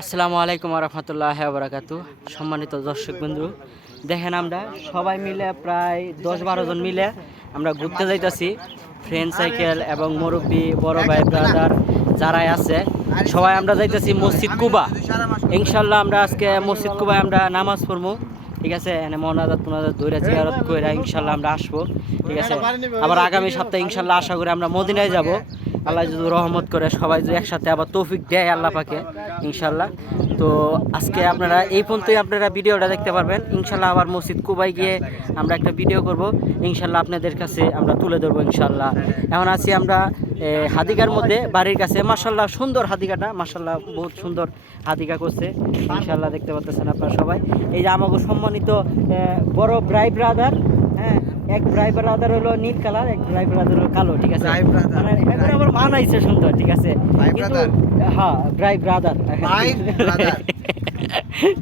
আসসালামু আলাইকুম রহমতুল্লাহ বারাকাতু। সম্মানিত দর্শক বন্ধু, দেখেন আমরা সবাই মিলে প্রায় 10-12 জন মিলে আমরা ঘুরতে যাইতাছি। ফ্রেন্ড সাইকেল এবং মুরব্বী বড় ভাই ব্রাদার যারাই আছে সবাই আমরা যাইতাছি মসজিদ কুবা। ইনশাল্লাহ আমরা আজকে মসজিদ কুবায় আমরা নামাজ পড়বো, ঠিক আছে। এনে মনাজাত টনাজাত ধরে জিয়ারত কইরা ইনশাল্লাহ আমরা আসবো, ঠিক আছে। আবার আগামী সপ্তাহে ইনশাল্লাহ আশা করি আমরা মদিনায় যাব। আল্লাহ যদি রহমত করে সবাই যদি একসাথে আবার তৌফিক দেয় আল্লাহ পাকে ইনশাল্লাহ। তো আজকে আপনারা এই পর্যন্তই আপনারা ভিডিওটা দেখতে পারবেন। ইনশাল্লাহ আবার মসজিদ কুবাই গিয়ে আমরা একটা ভিডিও করব, ইনশাল্লাহ আপনাদের কাছে আমরা তুলে ধরবো ইনশাল্লাহ। এখন আছি আমরা হাদিকার মধ্যে বাড়ির কাছে। মাশাল্লাহ সুন্দর হাদিকাটা, মাশাল্লাহ বহুত সুন্দর হাদিকা করছে ইনশাল্লাহ, দেখতে পাচ্ছেন আপনারা সবাই। এই যে আমাকে সম্মানিত বড় ভাই ব্রাদার, হ্যাঁ, এক ভাই ব্রাদার হলো নীল কালার, এক ভাই ব্রাদার হলো কালো, ঠিক আছে। মানে এখন আবার বানাইছে সুন্দর, ঠিক আছে। কিন্তু হ্যাঁ ভাই ব্রাদার